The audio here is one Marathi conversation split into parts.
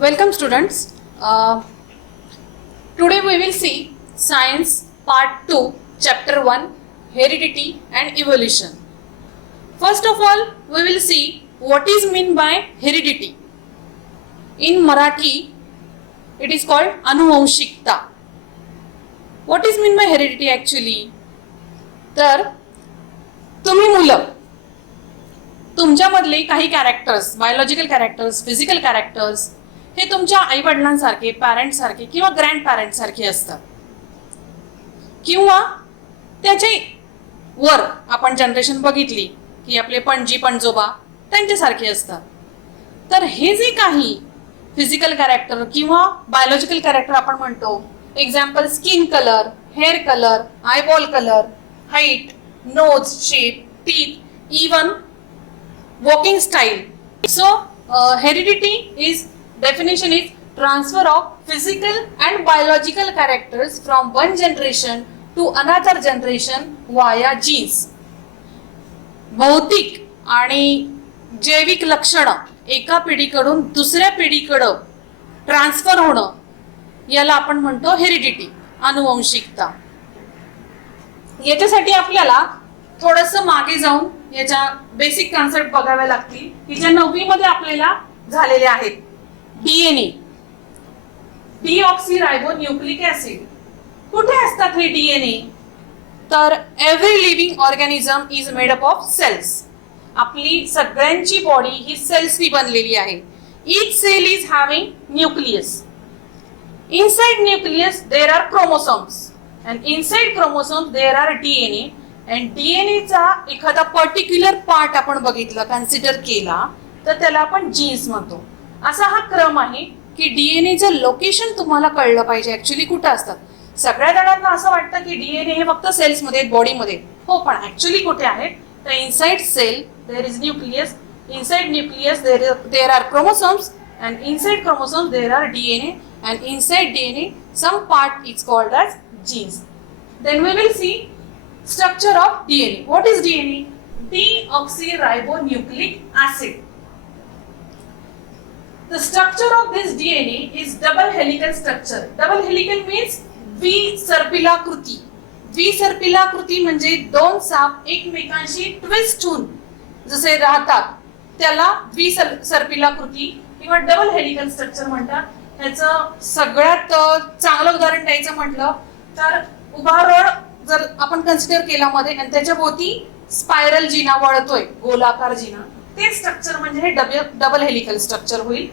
Welcome students. Today we will see Science Part 2, Chapter 1, Heredity and Evolution. First of all, we will see what is meant by heredity. In Marathi, it is called Anuvanshikta. What is meant by heredity actually? तर तुम्ही मुलं तुमच्यामधले काही characters, biological characters, physical characters हे तुमच्या आई वडिलांसारखे, पॅरेंट्स सारखे किंवा ग्रँड पॅरेंट्स सारखे असतात, किंवा त्याचे वर आपण जनरेशन बघितली की आपले पणजी पणजोबा त्यांच्यासारखे असतात. तर हे जे काही फिजिकल कॅरेक्टर किंवा बायोलॉजिकल कॅरेक्टर आपण म्हणतो, example skin colour, hair colour, eyeball colour, height, nose shape, teeth, even walking style. So heredity is definition is transfer of physical and biological characters from one generation to another generation via genes. भौतिक आणि जैविक लक्षणं एका पिढीकडून दुसऱ्या पिढीकडे ट्रान्सफर होणं याला आपण म्हणतो हेरिडिटी, अनुवंशिकता. याच्यासाठी आपल्याला थोडंसं मागे जाऊन याच्या बेसिक कॉन्सेप्ट बघाव्या लागतील की ज्या 9वी मध्ये आपल्याला झालेले आहेत. DNA, deoxyribonucleic acid. कुठे असतात हे डीएनए? तर every living organism is made up of cells. आपली सगळ्यांची बॉडी ही सेल्सनी बनलेली आहे. Each cell is having nucleus. Inside nucleus there are chromosomes and inside chromosomes there are DNA. And डीएनएचा एखादा पर्टिक्युलर पार्ट आपण बघितला, कन्सिडर केला, तर त्याला आपण जीन्स म्हणतो. असा हा क्रम आहे की डीएनएचं लोकेशन तुम्हाला कळलं पाहिजे ऍक्च्युली कुठं असतात. सगळ्या जणांना असं वाटतं की डीएनए हे फक्त सेल्समध्ये, बॉडीमध्ये. हो, पण ऍक्च्युली कुठे आहेत? तर inside cell there is nucleus. Inside nucleus there are chromosomes and inside chromosomes there are DNA and inside DNA some part is called as genes. Then we will see structure of DNA. What is DNA? Deoxyribonucleic acid. The structure of this DNA is double helical structure. Double helical means द्विसर्पिलाकृती. द्विसर्पिलाकृती म्हणजे दोन साप एकमेकांशी ट्विस्ट होऊन जसे राहतात त्याला द्विसर्पिलाकृती किंवा डबल हेलिकल स्ट्रक्चर म्हणतात. ह्याचं सगळ्यात चांगलं उदाहरण द्यायचं म्हटलं तर उभा रोड जर आपण कन्सिडर केला मध्ये आणि त्याच्या भोवती स्पायरल जिना वळतोय, गोलाकार जिना, ते स्ट्रक्चर म्हणजे हे डबल हेलिकल स्ट्रक्चर होईल.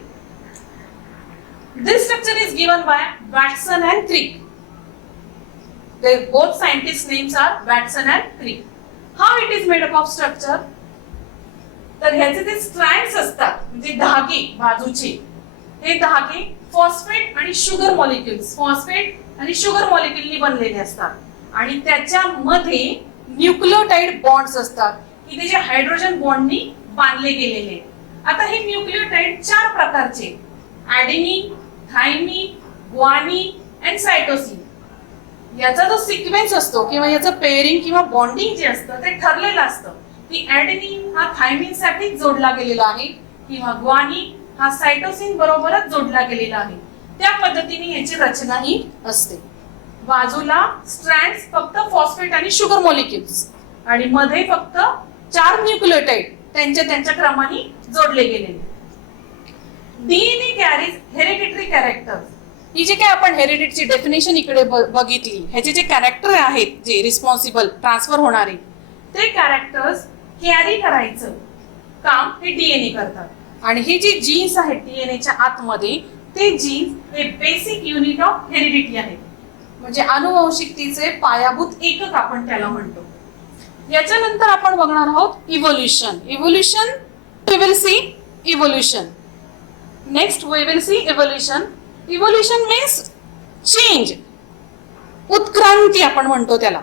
This structure is given by Watson and Crick. Their both scientist names are Watson and Crick. How it is made up of structure? तर ह्याचे ते स्ट्रँड्स असतात म्हणजे धागे बाजूचे. हे धागे फॉस्फेट आणि शुगर मॉलिक्युल्स, फॉस्फेट आणि शुगर मॉलिक्युलनी बनलेले असतात आणि त्याच्यामध्ये न्यूक्लियोटाइड बॉन्ड्स असतात की ते जे हायड्रोजन बॉन्डनी बांधले गेलेले. आता हे न्यूक्लियोटाइड 4 प्रकारचे: ॲडेनिन, थायमिन, ग्वानिन अँड सायटोसिन. याचा जो सिक्वेन्स असतो किंवा याचं पेअरिंग किंवा बॉन्डिंग जे असतं ते ठरलेलं असतं की ॲडेनिन हा थायमिन साठी जोडला गेलेला आहे किंवा ग्वानिन हा सायटोसिन बरोबरच जोडला गेलेला आहे. त्या पद्धतीने याची रचना ही असते. बाजूला स्ट्रँड्स फक्त फॉस्फेट आणि शुगर मॉलिक्युल्स आणि मध्ये फक्त 4 न्यूक्लियोटाइड त्यांच्या क्रमाने जोडले गेलेले. DNA carries hereditary characters. ही जे काय आपण हेरिडिटीची डेफिनेशन इकडे बघितली, ह्याचे जे कॅरेक्टर आहेत जे रिस्पॉन्सिबल ट्रान्सफर होणारे, ते कॅरेक्टर्स कॅरी करायचं काम हे डीएनए करतात. आणि हे जे जीन्स आहेत डीएनएच्या आतमध्ये, ते जीन्स हे बेसिक युनिट ऑफ हेरिडिटी आहेत, म्हणजे अनुवंशिकतेचे पायाभूत एकक आपण त्याला म्हणतो. याच्यानंतर आपण बघणार आहोत evolution. Evolution we will see evolution. Next we will see evolution. Evolution means change, उत्क्रांती आपण म्हणतो त्याला.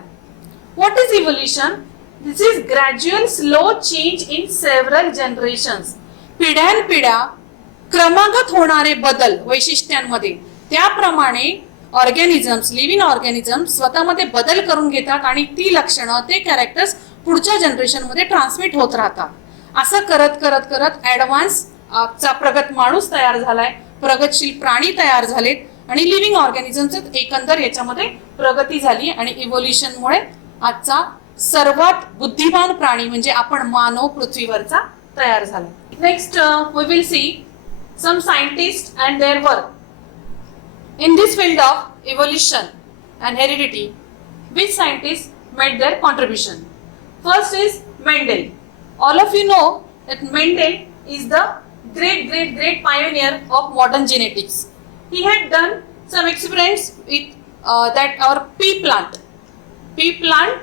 What is evolution? This is gradual slow change in several generations. पिढ्यानपिढ्या क्रमागत होणारे बदल वैशिष्ट्यांमध्ये. त्याप्रमाणे ऑर्गॅनिझम्स, लिव्हिंग ऑर्गॅनिझम्स स्वतःमध्ये बदल करून घेतात आणि ती लक्षणं, ते कॅरेक्टर्स पुढच्या जनरेशन मध्ये ट्रान्समिट होत राहतात. असं करत करत करत ऍडव्हान्स चा प्रगत माणूस तयार झालाय. प्रगतशील प्राणी तयार झालेत आणि लिव्हिंग ऑर्गॅनिझमच एकंदर याच्यामध्ये प्रगती झाली आणि इव्होल्युशनमुळे आजचा सर्वात बुद्धिमान प्राणी म्हणजे आपण मानव पृथ्वीवरचा तयार झाला. Next we will see some scientist and their work in this field of evolution and heredity. Which scientists made their contribution? First is Mendel. All of you know that Mendel is the great pioneer of modern genetics. He had done some experiments with that our pea plant. Pea plant,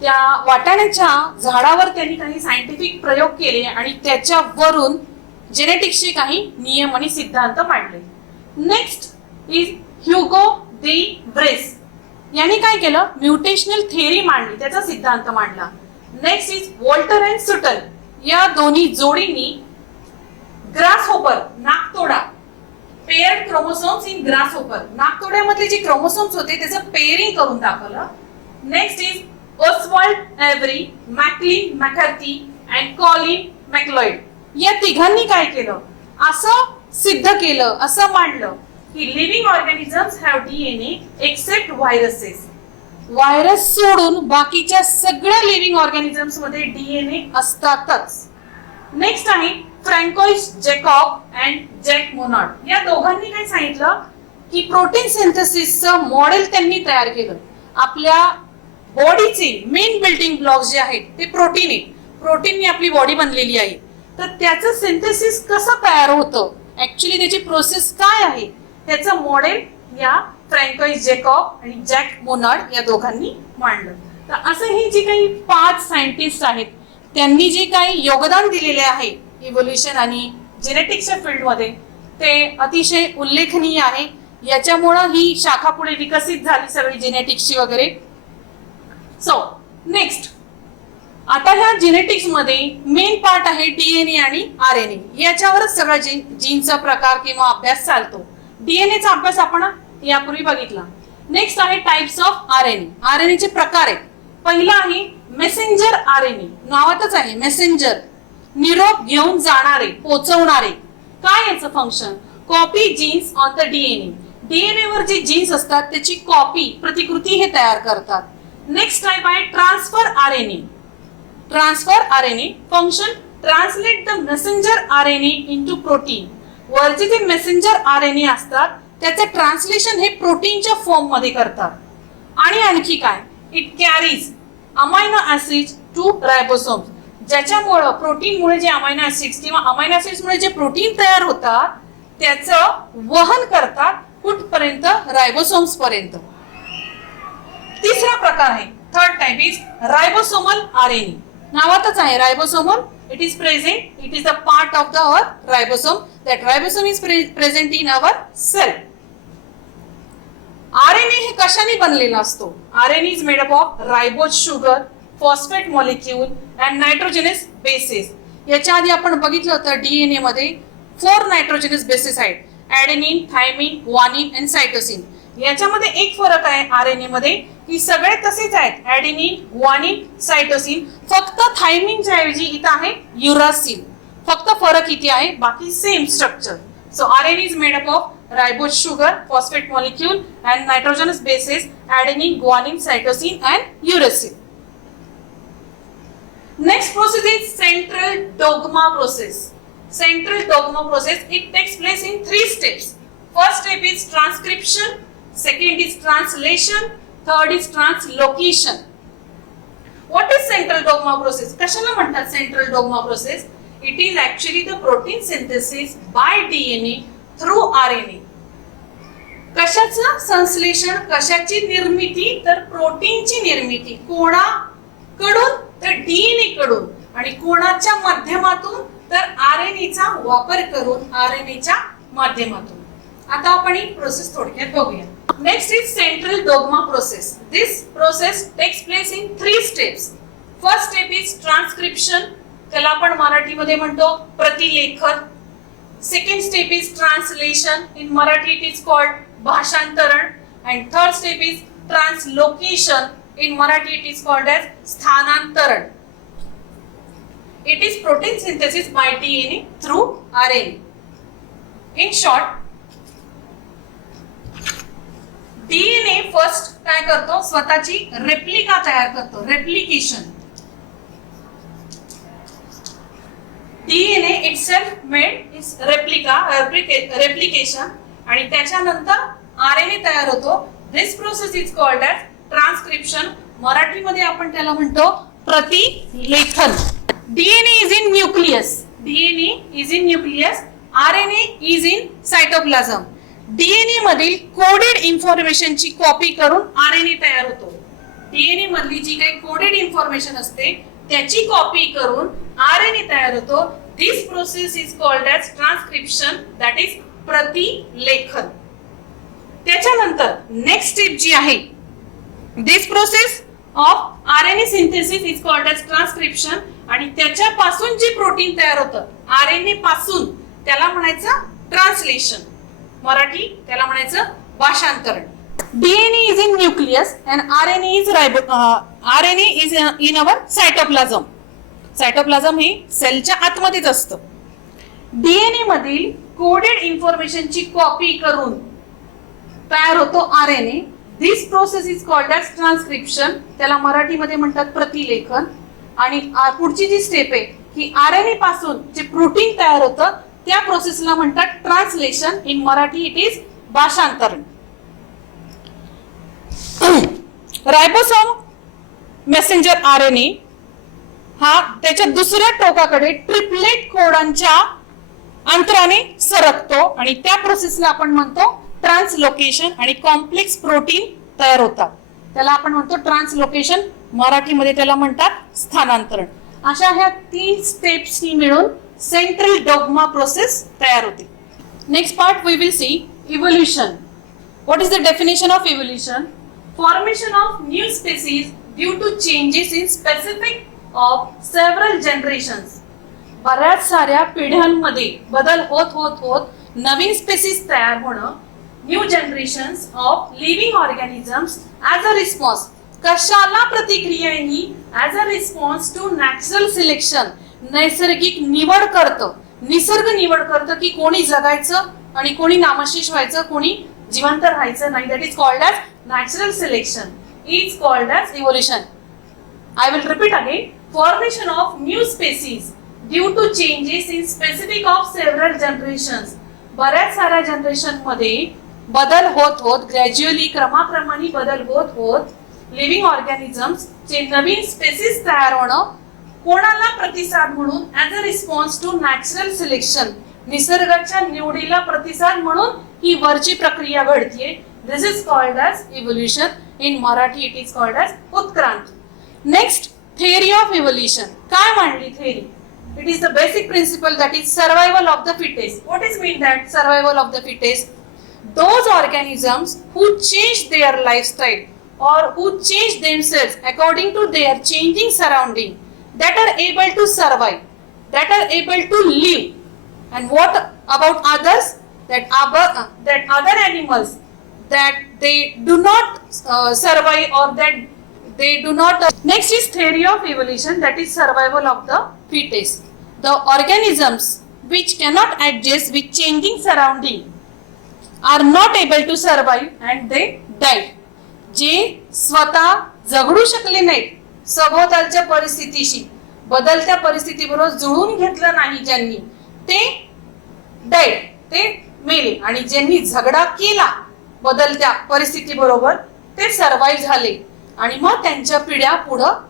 त्या वाटाण्याच्या झाडावर त्यांनी काही सायंटिफिक प्रयोग केले आणि त्याच्यावरून जेनेटिक्सचे काही नियम आणि सिद्धांत मांडले. Next is Hugo de Vries. यांनी काय केलं, म्युटेशनल थिअरी मांडली, त्याचा सिद्धांत मांडला. Next is Walter and Sutton. या दोन्ही जोडींनी ग्रासहोपर, नाकतोडा, पेअर्ड क्रोमोसोम्स इन ग्रासहोपर, नाकतोड्यामधले जे क्रोमोसोम्स होते त्याचं पेअरिंग करून दाखवलं. Next is Oswald Avery, Macklin McCarthy and Colin MacLeod. या तिघांनी काय केलं, असं सिद्ध केलं, असं मांडलं की living organisms have DNA except viruses. Virus सोडून बाकीच्या सगळ्या लिव्हिंग ऑर्गॅनिझम्स मध्ये डीएनए असतातच. नेक्स्ट आहे Francois Jacob and Jacques Monod. या दोघांनी काय सांगितलं की प्रोटीन सिंथेसिसचं मॉडेल त्यांनी तयार केलं. आपल्या बॉडीचे मेन बिल्डिंग ब्लॉक्स जे आहेत ते प्रोटीन आहे, प्रोटीनने आपली बॉडी बनलेली आहे. तर त्याचं सिंथेसिस कसं तयार होतं, ऍक्च्युली त्याची प्रोसेस काय आहे, त्याचं मॉडेल या फ्रँकोइस जॅकॉब आणि जॅक मोनार्ड या दोघांनी मांडलं. तर असं ही जी काही 5 सायंटिस्ट आहेत त्यांनी जे काही योगदान दिलेले आहे इव्होल्युशन आणि जेनेटिक्सच्या फील्डमध्ये ते अतिशय उल्लेखनीय आहे. याच्यामुळं ही शाखा पुढे विकसित झाली सगळी जेनेटिक्सची वगैरे. सो नेक्स्ट, आता ह्या जेनेटिक्स मध्ये मेन पार्ट आहे डीएनए आणि आरएनए. याच्यावरच सगळा जीनचा प्रकार किंवा अभ्यास चालतो. डीएनएचा अभ्यास आपण यापूर्वी बघितला. नेक्स्ट आहे टाइप्स ऑफ आरएनए. आरएनएचे प्रकार आहेत. पहिला आहे मेसेंजर आरएनए. नावातच आहे मेसेंजर, निरोप घेऊन जाणारे, पोहोचवणारे. काय याचं function, copy genes on the DNA. DNA वर जे जीन्स असतात त्याची कॉपी, प्रतिकृती हे तयार करतात. नेक्स्ट टाइप आहे transfer RNA. Transfer RNA function translate the messenger RNA into protein. वरचे जे मेसेंजर आरएनए असतात त्याचं ट्रान्सलेशन हे प्रोटीनच्या फॉर्म मध्ये करतात. आणि आणखी काय, it carries amino acids to ribosomes. ज्याच्यामुळे प्रोटीनमुळे जे अमायनो ऍसिड्स किंवा अमायनो ऍसिड्समुळे जे प्रोटीन तयार होतात त्याचं वहन करतात कुठपर्यंत, रायबोसोम्स पर्यंत. तिसरा प्रकार आहे, थर्ड टाइप इज रायबोसोमल आरएनए. नावातच आहे रायबोसोमल. It is present, it is a part of our ribosome. That ribosome is present in our cell. RNA हे कशाने बनलेला असतो? RNA is made up of ribose sugar, phosphate molecule and nitrogenous bases. याच्या आधी आपण बघितलं होतं डीएनए मध्ये 4 नायट्रोजनस बेसेस आहेत, ऍडेनिन, थायमिन, ग्वानिन आणि सायटोसिन. याच्यामध्ये एक फरक आहे आरएनए मध्ये की सगळे तसेच आहेत, ऍडेनिन, ग्वानिन, सायटोसिन. फक्त थायमिनच्या ऐवजी इथं आहे युरासिल. फक्त फरक इथे आहे, बाकी same structure. So RNA is made up of ribose sugar, phosphate molecule and nitrogenous bases adenine, guanine, cytosine and uracil. Next process is central dogma process. Central dogma process, it takes place in 3 steps. First step is transcription, second is translation, third is translocation. What is central dogma process? कशाला म्हणतात central dogma process? It is actually the protein synthesis by DNA through RNA. कशाचं संश्लेषण, कशाची निर्मिती, तर प्रोटीनची निर्मिती. कोणाकडून, तर डीएनए कडून. आणि कोणाच्या माध्यमातून, तर आरएनएचा वापर करून, आरएनएच्या माध्यमातून. आता आपण ही प्रोसेस थोडक्यात बघूया. Next is central dogma process. This process takes place in 3 steps. First step is transcription, त्याला आपण मराठीमध्ये म्हणतो प्रतिलेखन. Second step is translation, in Marathi it is called भाषांतरण. And third step is translocation, in Marathi it is called as स्थानांतरण. It is protein synthesis by DNA through RNA. In short, DNA first काय करतो, स्वतःची रेप्लिका तयार करतो, replication. DNA itself made it's replication आणि त्याच्यानंतर आरएनए तयार होतो. This process is called as transcription. मराठीमध्ये आपण त्याला म्हणतो प्रतिलेखन. DNA is in nucleus. DNA is in nucleus. RNA is in cytoplasm. DNA मधील कोडेड इन्फॉर्मेशनची कॉपी करून आरएनए तयार होतो. डीएनए मधली जी काही कोडेड इन्फॉर्मेशन असते त्याची कॉपी करून आरएनए तयार होतो. This process is called as transcription, that is प्रतिलेखन. त्याच्यानंतर नेक्स्ट स्टेप जी आहे, this process of RNA synthesis is called as transcription. आणि त्याच्यापासून जे प्रोटीन तयार होतं आरएनए पासून त्याला म्हणायचं ट्रान्सलेशन. मराठी त्याला म्हणायचं भाषांतरण. DNA is in nucleus and RNA is in our cytoplasm. Cytoplasm हे सेलच्या आतमध्येच असतं. डीएनए मधील कोडेड इन्फॉर्मेशनची कॉपी करून तयार होतो RNA. This process is called as transcription. त्याला मराठीमध्ये म्हणतात प्रतिलेखन. आणि पुढची जी स्टेप आहे की आरएनए पासून जे प्रोटीन तयार होतं त्या प्रोसेसला म्हणतात translation. In Marathi it is भाषांतरण. रायबोसोम मेसेंजर आरएनए हा त्याच्या दुसऱ्या टोकाकडे ट्रिपलेट कोडांच्या अंतराने सरकतो आणि त्या प्रोसेसला आपण म्हणतो ट्रान्सलोकेशन. आणि कॉम्प्लेक्स प्रोटीन तयार होतात त्याला आपण म्हणतो ट्रान्सलोकेशन. मराठीमध्ये त्याला म्हणतात स्थानांतरण. अशा ह्या 3 स्टेप्सनी मिळून सेंट्रल डॉग्मा प्रोसेस तयार होते. Next part we will see evolution. What is the definition of evolution? Formation of new species due to changes in specific of several generations. बऱ्याच साऱ्या पिढ्यांमध्ये बदल होत होत होत नवीन स्पेसीज तयार होणं. New generations of living organisms as a response. कशाला प्रतिक्रिया ही? As a response to natural selection. नैसर्गिक निवड करतं, निसर्ग निवड करतं की कोणी जगायचं आणि कोणी नामशेष व्हायचं, कोणी जिवंत राहायचं नाही. That is called as natural selection, is called as evolution. I will repeat again. Formation of new species due to changes in specific of several generations. बऱ्याच साऱ्या जनरेशन मध्ये बदल होत होत, ग्रॅज्युअली क्रमाक्रमाने बदल होत होत लिव्हिंग ऑर्गॅनिझम्स चे नवीन स्पेसीज तयार होणं. कोणाला प्रतिसाद म्हणून? As a response to natural selection. निसर्गाच्या निवडीला प्रतिसाद म्हणून ही वरची प्रक्रिया घडतीये. This is called as evolution. In Marathi it is called as उत्क्रांती. Next, theory of evolution. काय मांडली theory? It is the basic principle that is survival of the fittest. What is mean that survival of the fittest? Those organisms who change their lifestyle or who change themselves according to their changing surrounding, that are able to survive, that are able to live. And what about others? That other animals that they do not survive or that they do not. Next is theory of evolution, that is survival of the fittest. The organisms which cannot adjust with changing surrounding are not able to survive and they died. जे स्वतः जगू शकले नाहीत सभोवतालच्या परिस्थितीशी, बदलत्या परिस्थितीबरोबर जुळून घेतलं नाही ज्यांनी, ते डाईड, ते मेले. आणि ज्यांनी झगडा केला बदलत्या परिस्थितीबरोबर ते सर्वाइव्ह झाले आणि मग त्यांच्या पिढ्या पुढं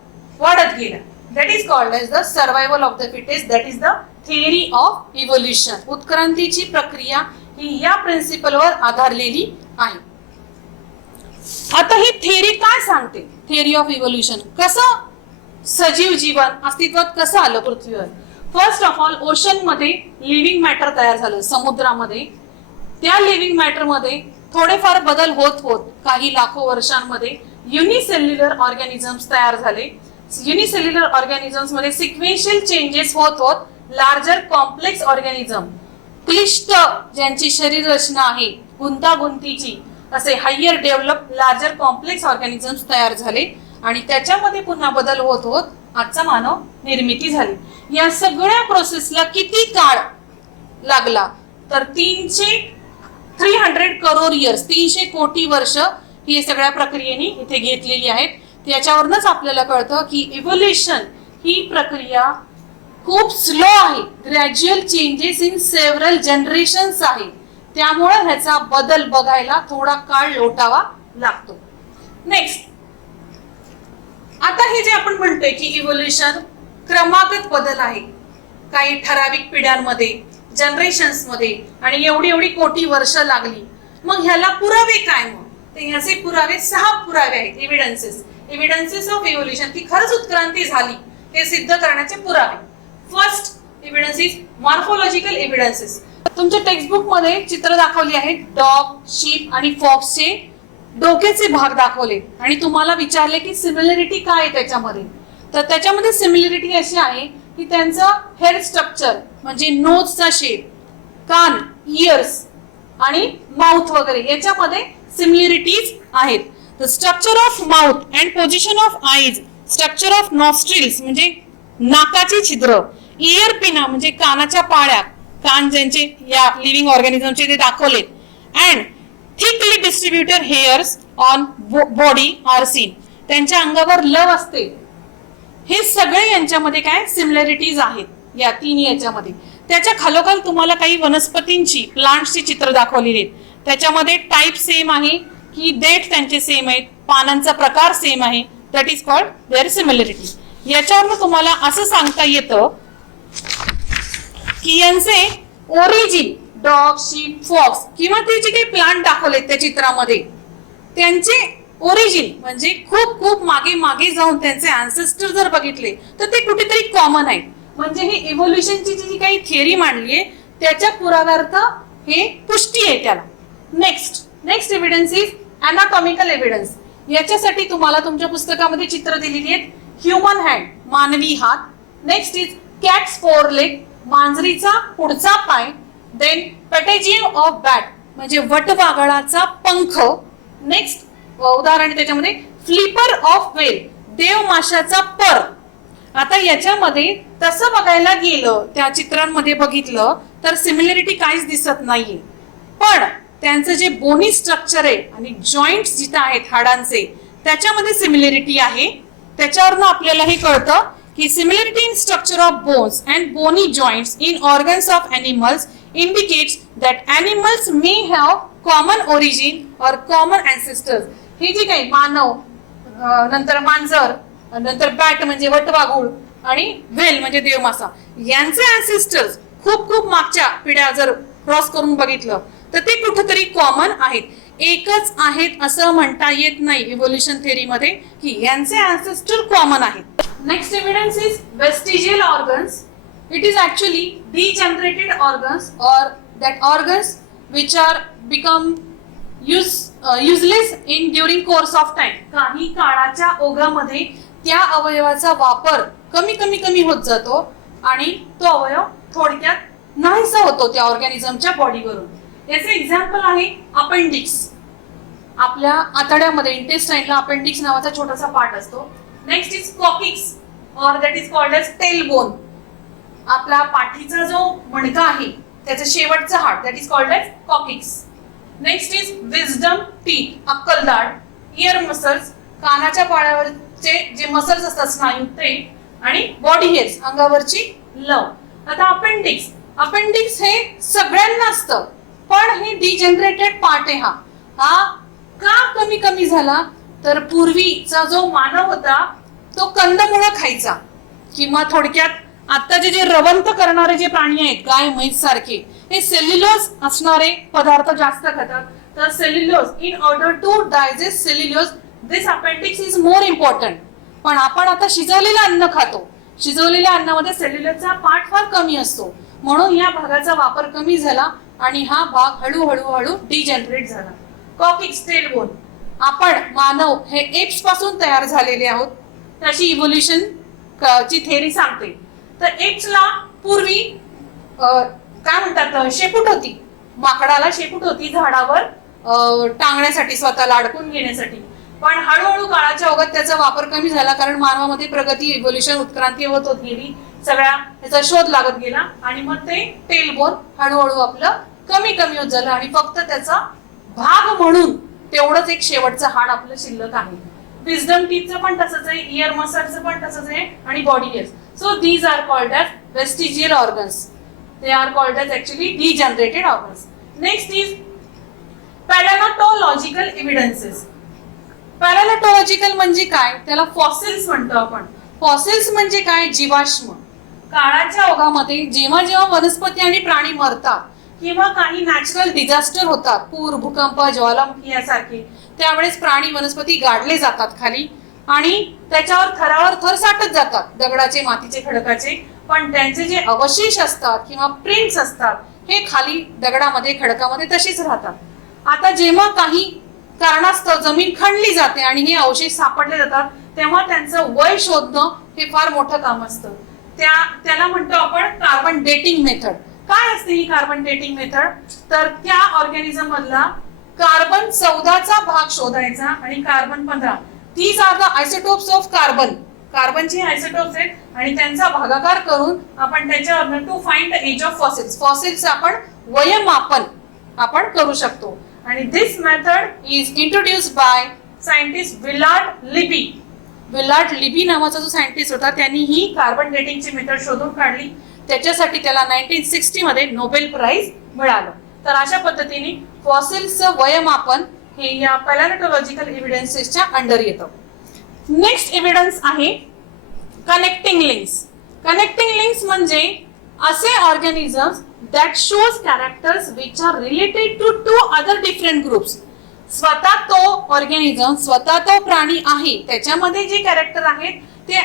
वाढत गेल्या. That is called as the survival of the fittest. That is the theory of evolution. उत्क्रांतीची प्रक्रिया ही या प्रिन्सिपलवर आधारलेली आहे. आता ही थिअरी काय सांगते? थिअरी ऑफ इव्होल्यूशन कसं सजीव जीवन अस्तित्वात कसं आलं पृथ्वीवर? फर्स्ट ऑफ ऑल, ओशन मध्ये लिव्हिंग मॅटर तयार झालं, समुद्रामध्ये. त्या लिव्हिंग मॅटर मध्ये थोडेफार बदल होत होत काही लाखो वर्षांमध्ये युनिसेल्युलर ऑर्गॅनिझम्स तयार झाले. युनिसेल्युलर ऑर्गॅनिझम्स मध्ये सिक्वेन्शियल चेंजेस होत होत लार्जर कॉम्प्लेक्स ऑर्गॅनिझम, क्लिष्ट ज्यांची शरीर रचना आहे गुंतागुंतीची, असे higher develop larger complex organisms तयार झाले आणि त्याच्यामध्ये पुन्हा बदल होत होत आजचा मानव निर्मिती झाली. या सगळ्या प्रोसेसला किती काळ लागला तर 300 करोड इयर्स, 300 कोटी वर्ष ही सगळ्या प्रक्रियेने इथे घेतलेली आहेत. याच्यावरूनच आपल्याला कळतं की इव्होल्युशन ही प्रक्रिया खूप स्लो आहे. Gradual changes in several generations आहे. त्यामुळे ह्याचा बदल बघायला थोडा काळ लोटावा लागतो. नेक्स्ट, आता हे जे आपण म्हणतोय की इव्होल्युशन क्रमागत बदल आहे, काही ठराविक पिढ्यांमध्ये, जनरेशन्स मध्ये, आणि एवढी कोटी वर्ष लागली. मग ह्याला पुरावे काय? मग तर ह्याचे पुरावे 6 पुरावे आहेत. एव्हिडन्सेस ऑफ इव्होल्युशन, की खरंच उत्क्रांती झाली हे सिद्ध करण्याचे पुरावे. First evidence is morphological evidences. तुमच्या टेक्स्टबुक मध्ये चित्र दाखवली आहेत. डॉग, शीप आणि फॉक्सचे डोक्याचे भाग दाखवले आणि तुम्हाला विचारले की सिमिलरिटी काय आहे त्याच्यामध्ये. तर त्याच्यामध्ये सिमिलरिटी अशी आहे की त्यांचं हेड स्ट्रक्चर म्हणजे नोजचा शेप, कान, इयर्स आणि माउथ वगैरे याच्यामध्ये सिमिलरिटीज आहेत. The structure of mouth and position of eyes, structure of nostrils म्हणजे नाकाची छिद्र, इयर पिना म्हणजे कानाच्या पाळ्या, कान ज्यांचे या लिव्हिंग ऑर्गॅनिझमचे ते दाखवले, and thickly distributed hairs on body are seen, त्यांच्या अंगावर लव असते. हे सगळे यांच्यामध्ये काय सिमिलरिटीज आहेत या 3 याच्यामध्ये. त्याच्या खालोखाल तुम्हाला काही वनस्पतींची, प्लांट्सची चित्र दाखवलेली आहेत. त्याच्यामध्ये टाईप सेम आहे की देठ त्यांचे सेम आहेत, पानांचा प्रकार सेम आहे. That is called their similarity. याच्यावरून तुम्हाला असं सांगता येतं की यांचे ओरिजिन, डॉग, शीप, फॉक्स किंवा ते जे काही प्लांट दाखवलेत त्या चित्रामध्ये, त्यांचे ओरिजिन म्हणजे खूप मागे जाऊन त्यांचे अँसेस्टर जर बघितले तर ते कुठेतरी कॉमन आहेत. म्हणजे हे इव्होल्युशनची जी काही थिअरी मांडली आहे त्याच्या पुराव्यार्थ हे पुष्टी आहे त्याला. Next evidence is anatomical evidence. याच्यासाठी तुम्हाला तुमच्या पुस्तकामध्ये चित्र दिलेली आहेत. ह्युमन हँड, मानवी हात. नेक्स्ट इज कॅट्स फोरलेग, मांजरीचा पुढचा पाय. देन पेटेजियम ऑफ बॅट म्हणजे वटवाघळाचा पंख. नेक्स्ट उदाहरण त्याच्यामध्ये फ्लिपर ऑफ वेल, देव माशाचा पर. आता याच्यामध्ये तसं बघायला गेलं, त्या चित्रांमध्ये बघितलं तर सिमिलरिटी काहीच दिसत नाहीये. पण त्यांचं जे बोनी स्ट्रक्चर आहे आणि जॉईंट्स जिथे आहेत हाडांचे त्याच्यामध्ये सिमिलरिटी आहे. त्याच्यावरून आपल्याला हे कळतं की similarity in structure of bones and bony joints in organs of animals indicates that animals may have common origin or common ancestors. हे जे काही मानव, नंतर मांजर, नंतर बॅट म्हणजे वटवाघूळ आणि व्हेल म्हणजे देवमासा, यांचे अँसेस्टर्स खूप मागच्या पिढ्या जर क्रॉस करून बघितलं तर ते कुठेतरी कॉमन आहेत. एकच आहेत असं म्हणता येत नाही इव्होल्युशन थेअरीमध्ये की यांचे अँसेस्टर कॉमन आहेत. Next evidence is vestigial organs. It is actually degenerated organs or that organs which are become useless in during course of time. काही काळाच्या ओघामध्ये त्या अवयवाचा वापर कमी होत जातो आणि तो अवयव थोडक्यात नाहीसा होतो त्या ऑर्गॅनिझमच्या बॉडीवरून. याचे एक्झाम्पल आहे अपेंडिक्स. आपल्या आतड्यामध्ये इंटेस्टाईनला अपेंडिक्स नावाचा छोटासा पार्ट असतो. Next is coccyx or that is called as tailbone. आपला पाठीचा जो मणका आहे त्याचं शेवटचं हाड, that is called as coccyx. Next is wisdom teeth, अक्कलदाढ. इयर मसल्स, कानाच्या पाळ्यावरचे जे मसल्स असतात स्नायू ते. आणि बॉडी हेअर्स, अंगावरची लव. आता अपेंडिक्स हे सगळ्यांना असतं पण हे डिजनरेटेड पार्ट आहे. हा का कमी झाला तर पूर्वीचा जो मानव होता तो कंदमुळं खायचा, किंवा थोडक्यात आताचे जे रवंत करणारे जे प्राणी आहेत गाय म्हैस सारखे, हे सेल्युलोज असणारे पदार्थ जास्त खातात. तर cellulose, in order to digest cellulose this appendix is more important. पण आपण आता शिजवलेलं अन्न खातो, शिजवलेल्या अन्नामध्ये सेल्युलोजचा पार्ट फार कमी असतो, म्हणून या भागाचा वापर कमी झाला आणि हा भाग हळूहळू डिजनरेट झाला. Coccyx, tailbone. आपण मानव हे एप्स पासून तयार झालेले आहोत त्याची इव्होल्युशन ची थेअरी सांगते. तर एप्सला पूर्वी काय म्हणतात, शेपूट होती. माकडाला शेपूट होती झाडावर टांगण्यासाठी, स्वतःला अडकून घेण्यासाठी. पण हळूहळू काळाच्या ओघात त्याचा वापर कमी झाला कारण मानवामध्ये प्रगती, इव्होल्युशन, उत्क्रांती होत गेली. सगळ्या त्याचा शोध लागत गेला आणि मग ते टेलबोन हळूहळू आपलं कमी कमी होत झालं आणि फक्त त्याचा भाग म्हणून तेवढंच एक शेवटचं हाड आपलं शिल्लक आहे. विजडम टीथचं पण तसंच आहे, इयर मसलचं पण तसंच आहे आणि body hairs. So these are called as vestigial organs. They are called as actually degenerated organs. Next is paleontological evidences. Paleontological म्हणजे काय? त्याला फॉसिल्स म्हणतो आपण. फॉसिल्स म्हणजे काय? जीवाश्म. काळाच्या ओघामध्ये जेव्हा जेव्हा वनस्पती आणि प्राणी मरतात किंवा काही नॅचरल डिझास्टर होतात, पूर, भूकंप, ज्वालामुखी यासारखे, त्यावेळेस प्राणी वनस्पती गाडले जातात खाली आणि त्याच्यावर थरावर थर साठत जातात, दगडाचे, मातीचे, खडकाचे. पण त्यांचे जे अवशेष असतात किंवा प्रिंट्स असतात हे खाली दगडामध्ये, खडकामध्ये तशीच राहतात. आता जेव्हा काही कारणास्तव जमीन खणली जाते आणि हे अवशेष सापडले जातात तेव्हा त्यांचं वय शोधणं हे फार मोठं काम असतं. त्याला म्हणतो आपण कार्बन डेटिंग मेथड. काय असते ही कार्बन डेटिंग मेथड? तर त्या ऑर्गॅनिझम मधला कार्बन 14चा भाग शोधायचा आणि carbon 15. These are the isotopes of carbon. कार्बनचे आयसोटोप्स आहेत आणि त्यांचा भागाकार करून आपण त्याच्यावर to find the age of fossils. Fossils आपण वयमापन आपण करू शकतो. आणि this method is introduced by scientist Willard Libby. Willard Libby नावाचा जो सायंटिस्ट होता त्यांनी ही कार्बन डेटिंगची मेथड शोधून काढली. त्याच्यासाठी त्याला 1960 मध्ये नोबेल प्राइज मिळालं. तर अशा पद्धतीने फॉसिल्सचं वयमापन हे या पॅलेओन्टॉलॉजिकल एव्हिडन्सेसच्या अंडर येतं. नेक्स्ट एव्हिडन्स आहे कनेक्टिंग लिंक्स. कनेक्टिंग लिंक्स म्हणजे असे organisms that shows characters which are related to to other different groups. स्वतः तो ऑर्गॅनिझम, स्वतः तो प्राणी आहे, त्याच्यामध्ये जे कॅरेक्टर आहेत ते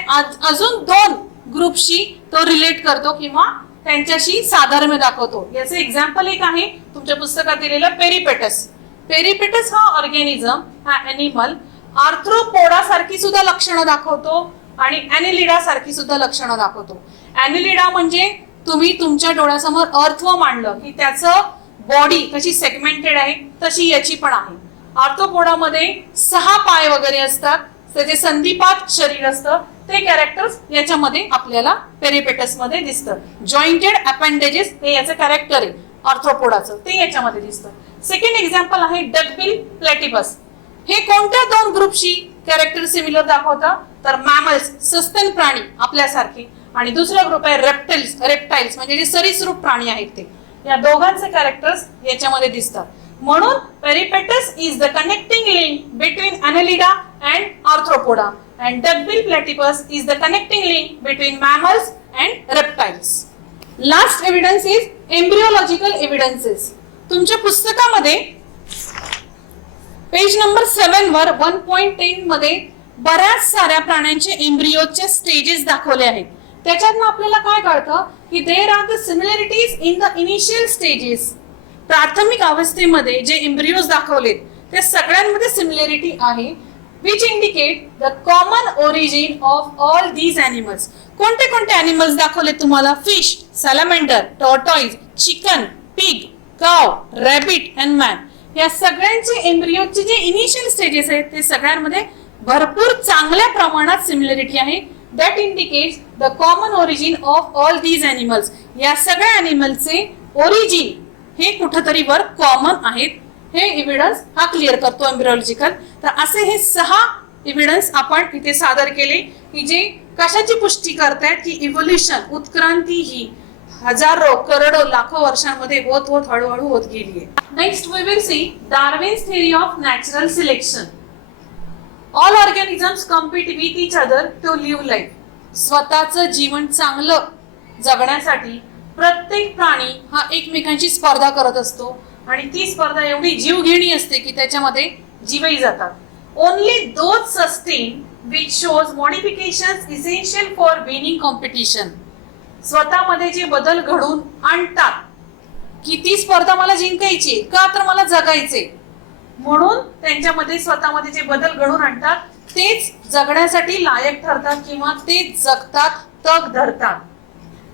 अजून 2 ग्रुपशी तो रिलेट करतो किंवा त्यांच्याशी साधर्म्य दाखवतो. याचे एक्झाम्पल एक आहे तुमच्या पुस्तकात दिलेलं पेरिपेटस. पेरिपेटस हा ऑर्गॅनिझम, हा एनिमल आर्थ्रोपोडा सारखी सुद्धा लक्षणं दाखवतो आणि ॲनिलिडा सारखी सुद्धा लक्षणं दाखवतो. ॲनिलिडा म्हणजे तुम्ही तुमच्या डोळ्यासमोर अर्थवर्म आणलं की त्याचं बॉडी कशी सेगमेंटेड आहे तशी याची पण आहे. आर्थ्रोपोडामध्ये 6 पाय वगैरे असतात, त्याचे संधिपात शरीर असतं. ते कॅरेक्टर्स याच्यामध्ये आपल्याला पेरिपेटस मध्ये दिसतं. जॉइंटेड अपेंडेजेस हे याचं कॅरेक्टर आहे आर्थ्रोपोडाचं, ते याच्यामध्ये दिसतं. सेकंड एक्झाम्पल आहे डकबिल प्लॅटिपस. हे कोणत्या 2 ग्रुपशी कॅरेक्टर सिमिलर दाखवतं? तर मॅमल्स, सस्तन प्राणी आपल्यासारखे, आणि दुसरा ग्रुप आहे रेप्टाइल्स म्हणजे जे सरीसृप प्राणी आहेत ते. या दोघांचे कॅरेक्टर्स याच्यामध्ये दिसतात. म्हणून Peripatus is the connecting link between Annelida and Arthropoda and duckbill platypus is the connecting link between mammals and reptiles. Last evidence is embryological evidences. तुमच्या पुस्तकामध्ये पेज नंबर 7 वर 1.10 मध्ये बऱ्याच साऱ्या प्राण्यांचे एम्ब्रियोचे स्टेजेस दाखवले आहेत. त्याच्यातनं आपल्याला काय कळतं की there are the similarities in the initial stages. प्राथमिक अवस्थेमध्ये जे एम्ब्रियोज दाखवलेत त्या सगळ्यांमध्ये सिमिलॅरिटी आहे, which indicate the common origin of all these animals. कोणते कोणते animals दाखवले तुम्हाला? Fish, salamander, tortoise, chicken, pig, cow, rabbit and man. या सगळ्यांचे एम्ब्रियोचे जे इनिशियल स्टेजेस आहेत ते सगळ्यांमध्ये भरपूर चांगल्या प्रमाणात सिमिलॅरिटी आहे. That indicates the common origin of all these animals. या सगळ्या एनिमलचे ओरिजिन हे कुठेतरी वर कॉमन आहेत. हे एव्हिडन्स हा क्लिअर करतो एम्ब्रियोलॉजिकल. तर असे हे 6 एव्हिडन्स आपण इथे सादर केले की जे कशाची पुष्टी करतायत की इव्होल्युशन, उत्क्रांती ही हजारो, करोडो, लाखो वर्षांमध्ये होत होत हळूहळू होत गेली आहे. Next we will see Darwin's theory of natural selection. All organisms compete with each other to live life. स्वतःचं जीवन चांगलं जगण्यासाठी प्रत्येक प्राणी हा एकमेकांची स्पर्धा करत असतो आणि ती स्पर्धा एवढी जीवघेणी असते की त्याच्यामध्ये जीवही जातात. Only those sustain which shows modifications essential for winning competition. स्वतःमध्ये जे बदल घडून आणतात की ती स्पर्धा मला जिंकायची का तर मला जगायचे, म्हणून त्यांच्यामध्ये स्वतःमध्ये जे बदल घडून आणतात तेच जगण्यासाठी लायक ठरतात किंवा ते जगतात, तग धरतात.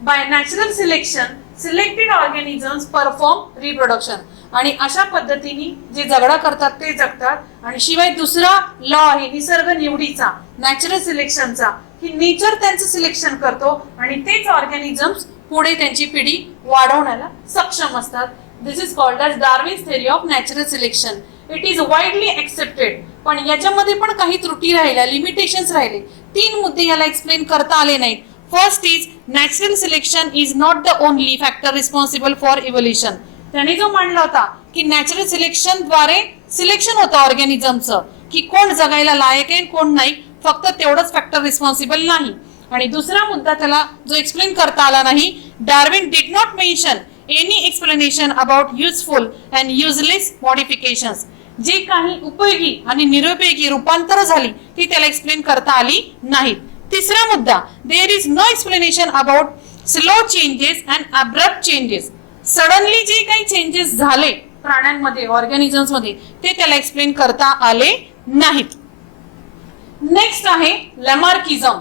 Bye natural selection selected organisms perform reproduction. आणि अशा पद्धतीने जे जगडा करतात ते जगतात. आणि शिवाय दुसरा लॉ आहे निसर्ग निवडीचा, नॅचरल सिलेक्शनचा, की नेचर त्यांचं सिलेक्शन करतो आणि तेच ऑर्गॅनिझम्स पुढे त्यांची पिढी वाढवण्याला सक्षम असतात. This is called as Darwin's theory of natural selection. It is widely accepted. पण याच्यामध्ये पण काही त्रुटी राहिल्या, लिमिटेशन्स राहिले. 3 मुद्दे याला एक्सप्लेन करता आले नाहीत. First is natural selection is not the only factor responsible for evolution. त्याने जो मांडला होता की नॅचरल सिलेक्शन द्वारे सिलेक्शन होतं ऑर्गॅनिझमचं, की कोण जगायला लायक आहे कोण नाही, फक्त तेवढंच फॅक्टर रिस्पॉन्सिबल नाही. आणि दुसरा मुद्दा त्याला जो एक्सप्लेन करता आला नाही, Darwin did not mention any explanation about useful and useless modifications. जे काही उपयोगी आणि निरुपयोगी रूपांतर झाली ती त्याला एक्सप्लेन करता आली नाहीत. तिसरा मुद्दा, there is no explanation about slow changes and abrupt changes. Suddenly जे काही चेंजेस झाले प्राण्यांमध्ये, ऑर्गॅनिझम्स मध्ये, ते त्याला एक्सप्लेन करता आले नाहीत. नेक्स्ट आहे लॅमार्किझम.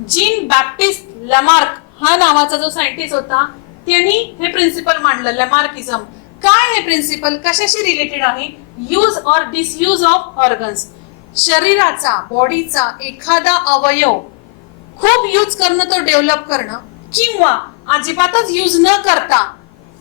जीन बॅप्टिस्ट लॅमार्क हा नावाचा जो सायंटिस्ट होता त्यांनी हे प्रिन्सिपल मांडलं, लॅमार्किझम. काय हे प्रिन्सिपल, कशाशी रिलेटेड आहे? यूज और डिसयूज ऑफ ऑर्गन्स. शरीराचा, बॉडीचा एखादा अवयव खूप यूज करणं, तो डेव्हलप करणं, किंवा अजिबातच यूज न करता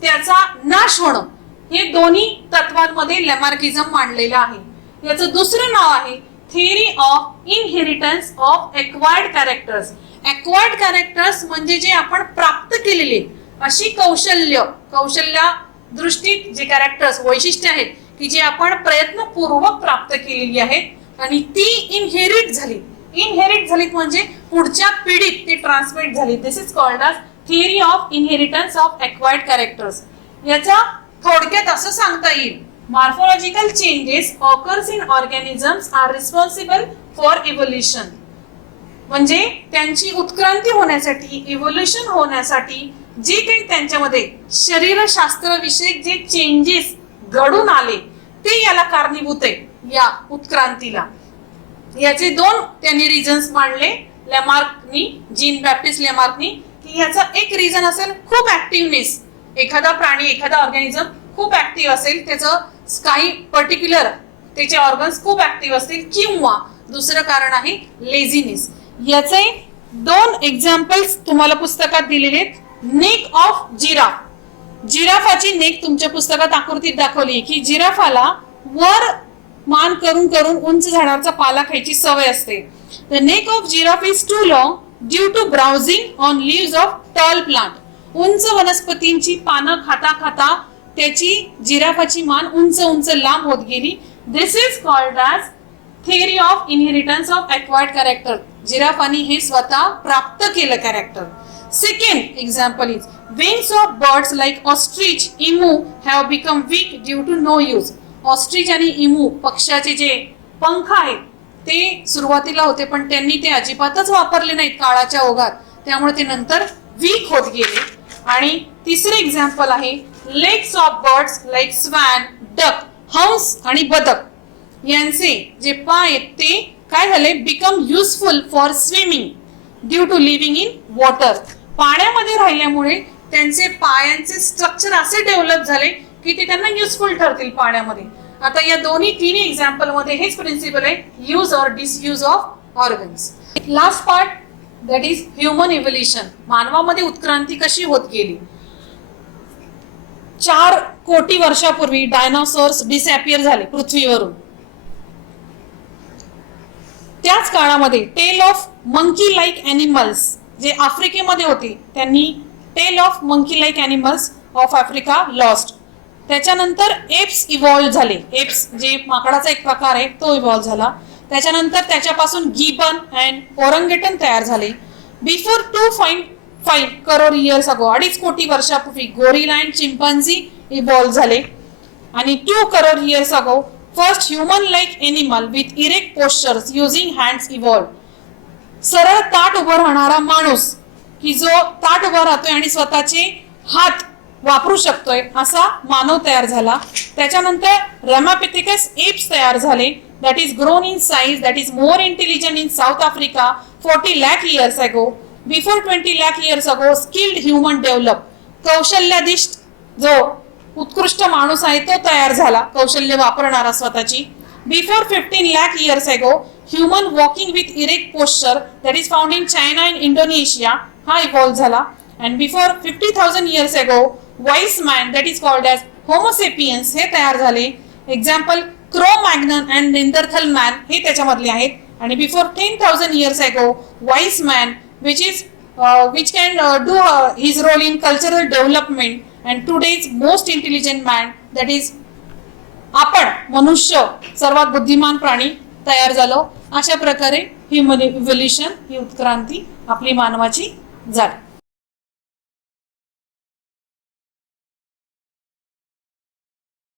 त्याचा नाश होणं, हे दोन्ही तत्वांमध्ये लॅमार्किझम मांडलेलं आहे. याचं दुसरं नाव आहे theory of inheritance of acquired characters. Acquired characters म्हणजे जे आपण प्राप्त केलेले अशी कौशल्य दृष्टीत जे कॅरेक्टर्स, वैशिष्ट्य आहेत की जे आपण प्रयत्नपूर्वक प्राप्त केलेली आहेत आणि ती इनहेरिट झालीत म्हणजे पुढच्या पिढीत ती ट्रान्समिट झाली. This is called as theory of inheritance of acquired characters. याचा थोडक्यात असं सांगता येईल, morphological changes occurs in organisms are responsible for evolution. म्हणजे त्यांची उत्क्रांती होण्यासाठी, इव्होल्युशन होण्यासाठी जे काही त्यांच्यामध्ये शरीरशास्त्रविषयक जे चेंजेस घडून आले ते याला कारणीभूत आहे, या उत्क्रांतीला. याचे 2 त्यांनी रिझन्स मांडले लॅमार्कनी, जीन बॅप्टिस्ट लॅमार्कनी, की याचा एक रिझन असेल खूप ऍक्टिव्हनेस. एखादा प्राणी, एखादा ऑर्गॅनिझम खूप ऍक्टिव्ह असेल, त्याचं काही पर्टिक्युलर त्याचे ऑर्गन्स खूप ऍक्टिव्ह असतील, किंवा दुसरं कारण आहे लेझीनेस. याचे 2 एक्झाम्पल्स तुम्हाला पुस्तकात दिलेले आहेत. Neck of giraffe. जिराफाची नेक तुमच्या पुस्तकात आकृतीत दाखवली की जिराफाला वर मान करून करून उंच झाडाचा पाला खायची सवय असते. The neck of giraffe is too long due to browsing on leaves of tall plant. उंच वनस्पतींची पानं खाता खाता त्याची जिराफाची मान उंच उंच लांब होत गेली. This is called as theory of inheritance of acquired character. जिराफानी हे स्वतः प्राप्त केलं character. Second example is wings of birds like ostrich, emu have become weak due to no use. Ostrich आणि emu पक्षाचे जे पंख आहेत ते सुरुवातीला होते, पण त्यांनी ते अजिबातच वापरले नाहीत काळाच्या ओघात, त्यामुळे ते नंतर वीक होत गेले. आणि तिसरे एक्झाम्पल आहे legs of birds like swan, duck, हंस आणि बदक यांचे जे पाय आहेत ते काय झाले, become useful for swimming due to living in water. पाण्यामध्ये राहिल्यामुळे त्यांचे पायांचे स्ट्रक्चर असे डेव्हलप झाले की ते त्यांना युजफुल ठरतील पाण्यामध्ये. आता या तिन्ही एक्झाम्पल मध्ये हेच प्रिन्सिपल आहे, यूज और disuse of organs. Last part that is human evolution. मानवामध्ये उत्क्रांती कशी होत गेली. 4 कोटी वर्षापूर्वी डायनासोर्स डिसअपियर झाले पृथ्वीवरून. त्याच काळामध्ये tail of monkey like animals जे आफ्रिकेमध्ये होते त्यांनी tail of monkey like animals of Africa lost. त्याच्यानंतर एप्स इव्हॉल्व झाले. एप्स जे माकडाचा एक प्रकार आहे तो इव्हॉल्व झाला. त्याच्यानंतर त्याच्यापासून गिबन अँड ओरंगेटन तयार झाले. बिफोर 2.5 करोड इयर्स अगो, 2.5 कोटी वर्षापूर्वी गोरिला अँड चिंपांझी इव्हॉल्व झाले. आणि 2 crore years ago first human like animal with erect postures using hands evolve. सरळ ताट उभं राहणारा माणूस की जो ताट उभा राहतोय आणि स्वतःचे हात वापरू शकतोय असा मानव तयार झाला. त्याच्यानंतर रॅमापिथिकस एप्स तयार झाले. That is grown in size, that is more intelligent in South Africa 40 lakh years ago. Before 20 lakh years ago skilled human develop. कौशल्याधिष्ठ जो उत्कृष्ट माणूस आहे तो तयार झाला, कौशल्य वापरणारा स्वतःची. Before 15 lakh years ago, human walking with erect posture that is found in China and Indonesia हा इव्हॉल्व झाला. And before 50,000 years ago, wise man that is called as Homo sapiens हे तयार झाले. Example Cro Magnon and Neanderthal man हे त्याच्यामधले आहेत. आणि before 10,000 years ago wise man which can do his role in cultural development, and today's most intelligent man, that is आपण मनुष्य सर्वात बुद्धिमान प्राणी तयार झालो. अशा प्रकारे ह्युमन इव्होल्युशन ही उत्क्रांती आपली मानवाची झाली.